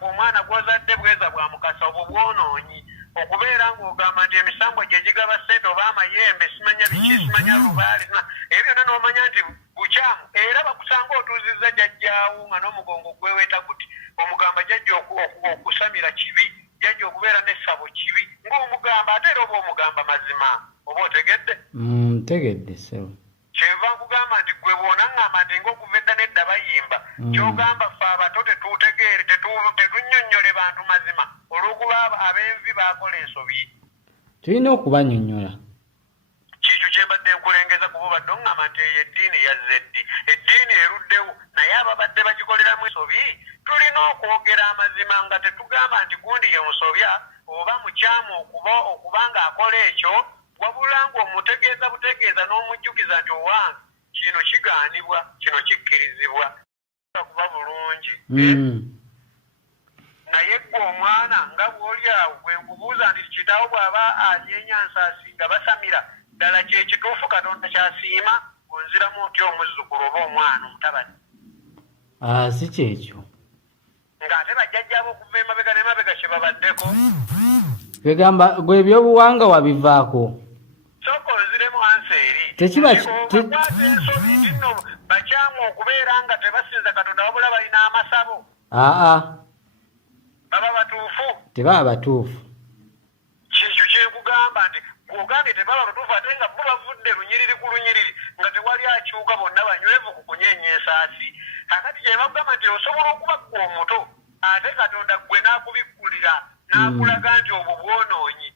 omwana gw'ozadde bweza bwa mukasa obwo bwonoonyi okubeera ng'ogamba nti emisango gye gigaba ssente oba amayembe simanya biki simanya lubaali ebyo byonna n'omanya nti bukyamu era bakusanga otuuzizza jjajjaawo nga n'omugongo gweweta guti omugamba jjajja okusamira kibi jjajja okubeera n'essabo kibi ng'omugamba ate era oba omugamba mazima oba otegedde ntegedde sewo kyenva nkugamba nti gwe bwona ŋŋamba nti ng'okuva edda n'edda bayimba kyogamba ffe abato tetutegeere tetunnyonnyole bantu mazima olw'okuba ab'envi baakola ensobi tulina okubannyonnyola kikyo kye mbadde nkulengeza kuba obadde oŋŋamba nti eyo eddiini yazza eddiini eruddewo naye ababadde bagikoleramu ensobi tulina okwogera amazima nga tetugamba nti gundi ye musobya oba mukyamu okuba ng'akola ekyo wabula ng'omutegeeza butegeeza n'omujjukiza nti owange kino kigaanibwa kino kikkirizibwa kuba bulungi naye ggwe omwana nga bw'oli awo bwe nkubuuza nti kitaawo bw'aba alyenyansaasi nga basamira ddala kyekituufu katonda kyasiima onziramu otya omuzzukulu oba omwana omutabani si kyekyo ng'ate bajjajjaabo okuva emabega n'emabega kye babaddeko kwegamba gwe ebyobuwanga wabivaako sooka oziremu ansi eri obakwata ensobi nti nno bakyamu okubeera nga tebasinza katonda wabula balina amasabo baba batuufu tebaba batuufu kikyo kyenkugamba nti gwogambye tebaba batuufu ate nga bo bavudde lunyiriri ku lunyiriri nga tewali akyuka bonna banywevu ku kunyeenya ensaasi kakati kyebagamba nti osobola okuba ggwe omuto ate katonda ggwe n'akubikkulira n'akulaga nti obwo bwonoonyi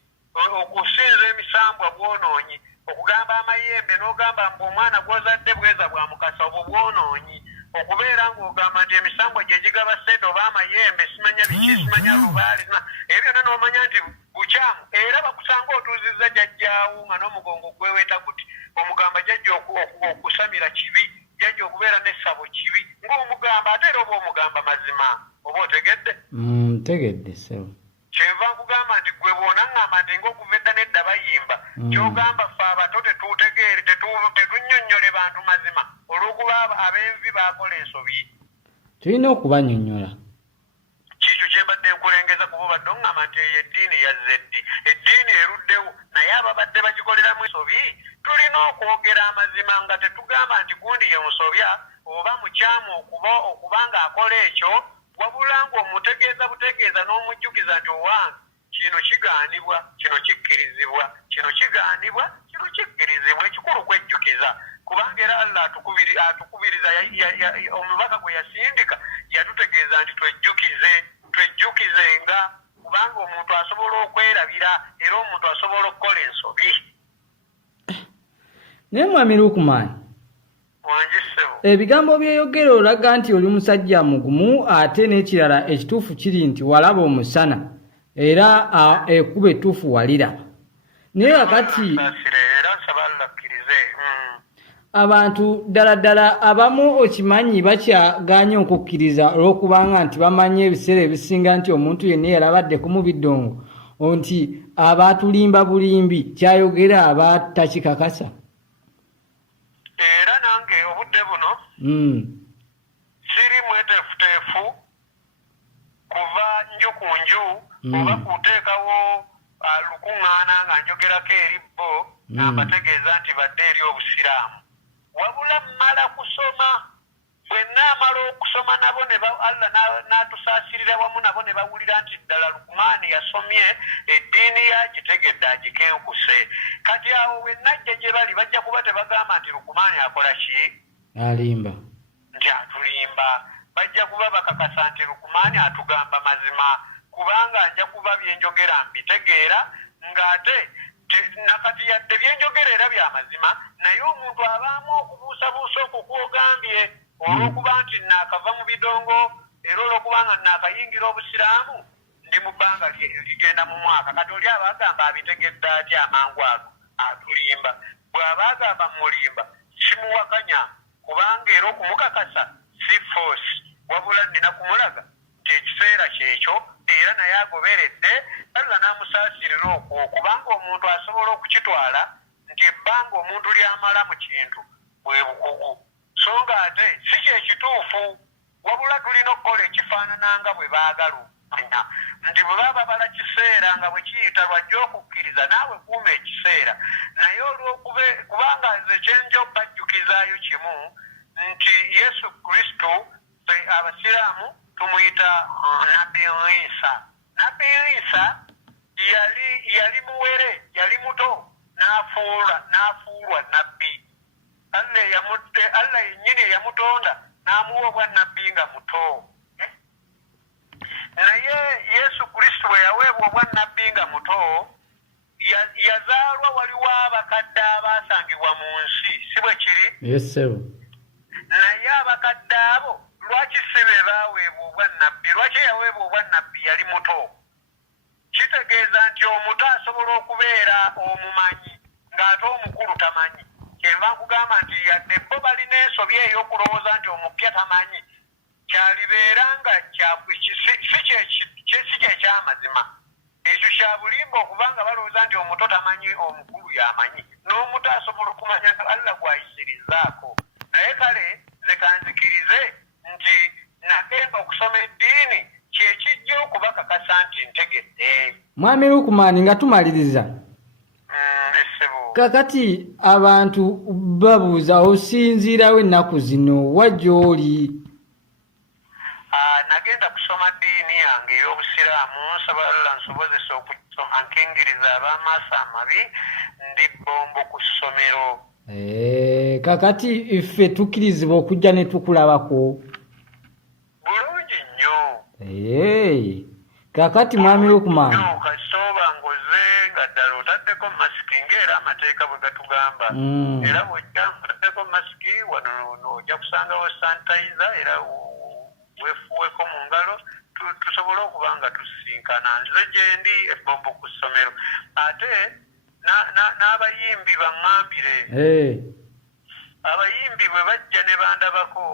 okusinza emisambwa bwonoonyi okugamba amayembe n'ogamba mbu omwana gw'ozadde bweza bwa mukasa obwo bwonoonyi okubeera ng'ogamba nti emisambwa gye gigaba ssente oba amayembe simanya biki simanya lubaali ebyo byonna n'omanya nti bukyamu era bakusanga otuuzizza jjajjaawo nga n'omugongo gweweta guti omugamba jjajja okusamira kibi jjajja okubeera n'essabo kibi ng'omugamba ate era oba omugamba mazima oba otegedde ntegedde sewo kyenva nkugamba nti gwe bwona ŋŋamba nti ng'okuva edda n'edda bayimba kyogamba ffe abato tetutegeere tetunnyonnyole bantu mazima olw'okuba ab'envi baakola ensobi tulina okubannyonnyola kikyo kye mbadde nkulengeza kuba obadde oŋŋamba nti eyo eddiini yazza eddiini eruddewo naye ababadde bagikoleramu ensobi tulina okwogera amazima nga tetugamba nti gundi ye musobya oba mukyamu okuba ng'akola ekyo wabula ng'omutegeeza butegeeza n'omujjukiza nti owange kino kigaanibwa kino kikkirizibwa kino kigaanibwa kino kikkirizibwa ekikulu kwejjukiza kubanga era Allah atukubiriza omubaka gwe yasindika yatutegeeza nti twejjukizenga kubanga omuntu asobola okwerabira era omuntu asobola okukola ensobi naye mwami Lukman ebigambo byeyogera olaga nti oli musajja mugumu ate n'ekirala ekituufu kiri nti walaba omusana era ekuba ettuufu waliraba naye wakati abantu ddala abamu okimanyi bakyaganya okukkiriza olw'okubanga nti bamanyi ebiseera ebisinga nti omuntu yenna yalabaddeku mu bidongo nti abaatulimba bulimbi kyayogera aba takikakasa era nange obudde buno siri mweteefuteefu kuva nju ku nju oba kuteekawo lukuŋŋaana nga njogerako eri bo nambategeeza nti badde eri obusiraamu wabula mmala kusoma bwe naamala okusoma nabo Allah n'atusaasirira wamu nabo ne bawulira nti ddala Lukumaani yasomye eddiini yagitegedde agikenkuse kati awo we najja gye bali bajja kuba tebagamba nti Lukumaani akola ki alimba nti atulimba bajja kuba bakakasa nti Lukumaani atugamba mazima kubanga nja kuba byenjogera mbitegeera ng'ate nakati yadde byenjogera era bya mazima naye omuntu abaamu okubuusabuusa okwo kwogambye olw'okuba nti naakava mu bidongo era olw'okuba nga naakayingira obusiraamu ndi mu bbanga ligenda mu mwaka kati oli aba agamba abitegedde atya amangu ago atulimba bw'aba agamba mulimba simuwakanya kubanga era okumukakasa si force wabula nnina kumulaga nti ekiseera kyekyo era naye agoberedde Allah n'amusaasirira okwo kubanga omuntu asobola okukitwala nti ebbanga omuntu lyamala mu kintu bwe bukugu so nga ate si kyekituufu wabula tulina okukola ekifaanana nga bwe baagala okumanya nti bwe baba bala kiseera nga bwe kiyita lwajja okukkiriza naawe kuuma ekiseera naye kubanga nze kyenja okubajjukizaayo kimu nti yesu kristo abasiraamu tumuyita nabbi Isa. Nabbi Isa yali muwere, yali muto n'afuulwa nabbi. Allah yennyini yamutonda n'amuwa obwannabbi nga muto. Naye yesu kristo bwe yaweebwa obwannabbi nga muto yazaalwa waliwo abakadde abaasangibwa mu nsi, si bwe kiri? Yes, sir. Naye abakadde abo lwaki si be baaweebwa obwannabbi? Lwaki yaweebwa obwannabbi yali muto? Kitegeeza nti omuto asobola okubeera omumanyi ng'ate omukulu tamanyi. Kyenva nkugamba nti yadde bo balina ensobi ey'okulowooza nti omupya tamanyi, kyalibeera nga si kyekyamazima. Ekyo kya bulimba okubanga balowooza nti omuto tamanyi omukulu yamanyi. N'omuto asobola okumanya nga Allah gw'ayisirizaako. Naye kale nze kanzikirize nti nagenda okusoma eddiini kyekijja okubakakasa nti ntegedde. Mwami Lukumani nga tumaliriza. Kakati abantu babuuza osinziirawo ennaku zino wa gy'oli? Nagenda kusoma ddiini yange ey'obusiraamu, nsaba Allah nsobozesa okusoma nkingiriza ab'amaaso amabi, ndi Bombo ku ssomero. Kakati iffe tukkirizibwa okujja ne tukulabako? Bulungi nnyo. Kakati Mwami Lukumani. Kasooba ngoze nga ddala otaddeko masiki ng'era amateeka bwe gatugamba. Era bw'ojja otaddeko masiki wano ojja kusangawo sanitayiza era weefuweko mu ngalo tusobole okuba nga tusisinkana. Nze gye ndi Bombo ku ssomero. Ate n'abayimbi baŋŋambire. Abayimbi bwe bajja ne bandabako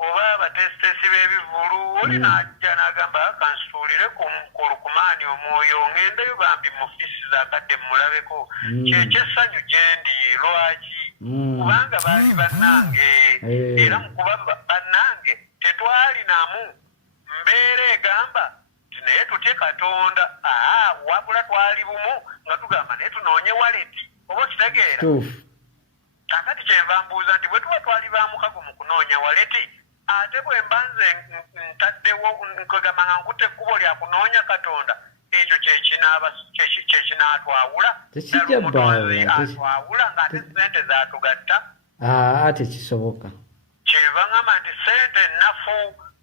oba abatesitesi b'ebivulu oli n'ajja n'agamba kansituulire ku Lukumaani omwoyo ŋŋendeyo bambi mu fiisi zaakadde mulabeko. Kyekyesanyu gye ndi. Lwaki? Kubanga baali bannange era mu kuba bannange tetwalinamu mbeera egamba nti naye tutye Katonda. Wabula twali bumu nga tugamba naye tunoonye waleti. Oba okitegeera? Kakati kyenva mbuuza nti bwe tuba twali ba mukago mu kunoonya waleti, ate bwe mba nze ntaddewo nkwegamma nga nkutte ekkubo lya kunoonya Katonda, ekyo kyekinaatwawula? Ddala omutonzi atwawula ng'ate ssente zaatugatta? Tekisoboka. Kyenva ngamba nti ssente nnafu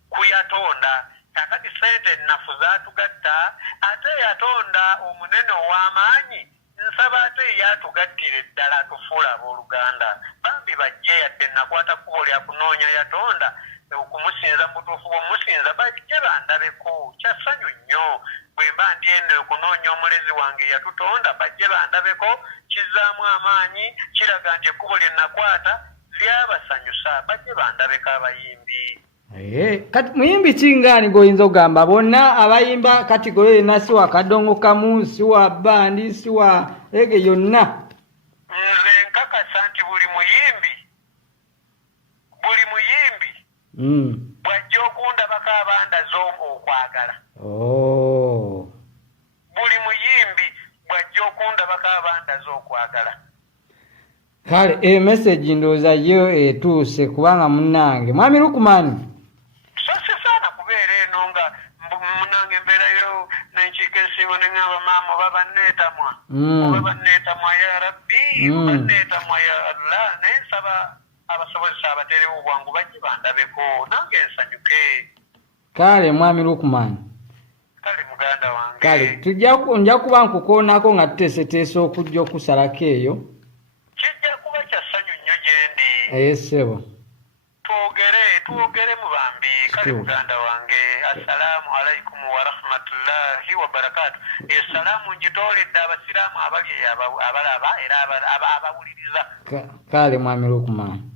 ku yatonda. Kakati ssente nnafu zaatugatta, ate yatonda omunene ow'amaanyi nsaba ate yatugattire ddala tufuula abooluganda. Bambi bajje yadde nakwata kkubo lya kunoonya yatonda okumusinza mutuufu bw'omusinza bajje bandabeko. Kyassanyu nnyo bwe mba ndi eno okunoonya omulezi wange yatutonda bajje bandabeko. Kizzaamu amaanyi, kiraga nti ekkubo lye nakwata lyabasanyusa. Bajje bandabeko abayimbi. Kati muyimbi kingaani g'oyinza okugamba? Bonna abayimba kategori yenna, si wa kadongo kamu, si wa bandi, si wa rege yonna? Nze nkakasa nti buli muyimbi bw'ajja okundabako abandaze okwagala. Buli muyimbi bw'ajja okundabako abandaze okwagala. Kale message ndowooza yo etuuse kubanga munnange Mwami Lukumani sisaana kubeera eno nga munnange embeerayo nenkiika ensiimo neŋŋamba maama oba banneetamwa oba banneetamwa ya Rabbi oba banneetamwa ya Allah. Naye nsaba abasobozesa abaterewo obwangu bajje bandabeko nange nsanyuke. Kale Mwami Lukumani. Kale muganda wange. Kale nja kuba nkukoonako nga tuteeseteese okujja okusalako eyo. Kijja kuba kya ssanyu nnyo gye ndi. Ssebo. Twogere mu bambi. Kale muganda wange. Assalaamu alaikum wa rahmatullahi wa barakatuh. Essalaamu njitooledde abasiraamu abali abalaba era abawuliriza. Kale Mwami Lukumani.